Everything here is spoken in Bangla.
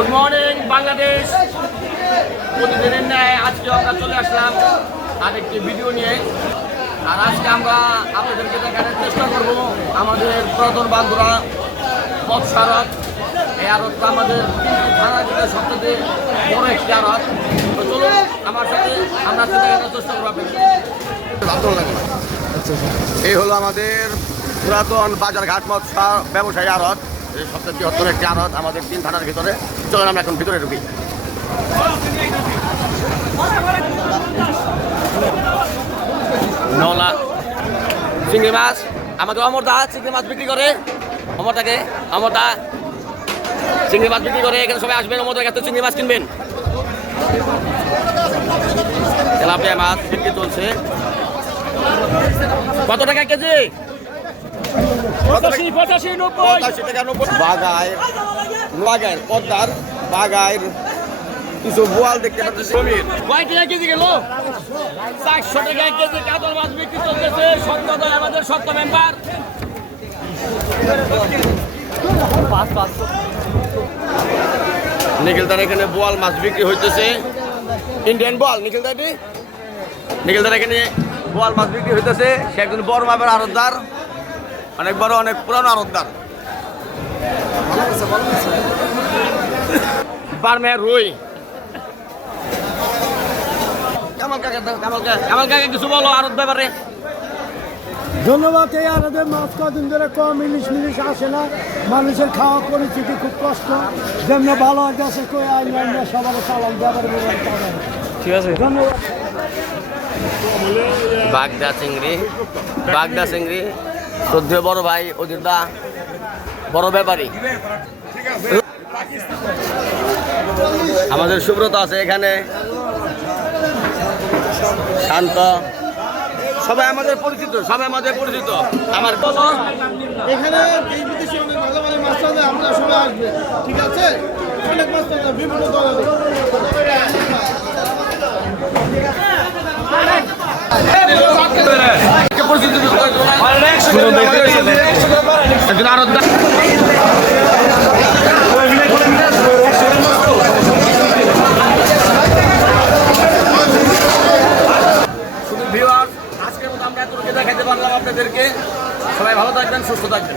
Good morning Bangladesh. প্রতিদিনের ন্যায় আজকে আমরা চলে আসলাম আরেকটি ভিডিও নিয়ে। আর আজকে আমরা আপনাদেরকে দেখানোর চেষ্টা করব আমাদের পুরাতন বান্ধবরা মৎস্য আড়ত। এই আড়তটা আমাদের থানার ভিতরে সবচেয়ে বড় একটি আড়ত। তো চলুন আমার সাথে আমরা দেখানোর চেষ্টা করবো আপনাদের। এই হলো আমাদের পুরাতন বাজারঘাট মৎস্য ব্যবসায়ী আড়ত, সবচেয়ে বৃহত্তর একটি আড়ত আমাদের 3 থানার ভিতরে। চলুন আমরা এখন ভিতরে ঢুকি। নলা চিংড়ি মাছ আমাদের অমরদা চিংড়ি মাছ বিক্রি করে। অমরদা চিংড়ি মাছ বিক্রি করে। এখানে সবাই আসবেন, অমরদার কাছে চিংড়ি মাছ কিনবেন। তেলাপিয়া মাছ বিক্রি চলছে। কত টাকা কেজি? 85, 90 বাগায় পদ্মার বাগায় কিছু বোয়াল দেখতে পাচ্ছি। কয় টাকা কেজি গেল? 400 টাকা কেজি কাতল মাছ বিক্রি চলতেছে। সত্যদয় আমাদের সত্য মেম্বার। নিখিলদার এখানে বোয়াল মাছ বিক্রি হইতেছে। ইন্ডিয়ান বোয়াল নিখিলদার এখানে বোয়াল মাছ বিক্রি হইতেছে। সে একজন বড় মাপের আড়তদার, অনেক বড়, অনেক পুরানো আড়তদার। বারমের রুই। কামাল কাকা কিছু বলো আড়ত ব্যাপারে। ধন্যবাদ। এই আড়তে মাছ কদিন ধরে কম ইলিশ মিলিশ আসে না। মানুষের খাওয়া পরিস্থিতি খুব কষ্ট। যেমন ভালো গেছে কই আইন সবার চালান ব্যাপারে ঠিক আছে। ধন্যবাদ। বাগদা চিংড়ি শ্রদ্ধেয় বড় ভাই অজিতদা বড় ব্যাপারী। আমাদের সুব্রত আছে এখানে, শান্ত, সবাই আমাদের পরিচিত। আমার এখানে এই বিদেশি অনেক ভালো ভালো মাছ আছে, আমরা সবাই আসবে, ঠিক আছে? অনেক মাছ আছে বিভিন্ন ধরনের। আজকের মতো আমরা এতটুকু দেখাতে পারলাম আপনাদেরকে। সবাই ভালো থাকবেন, সুস্থ থাকবেন।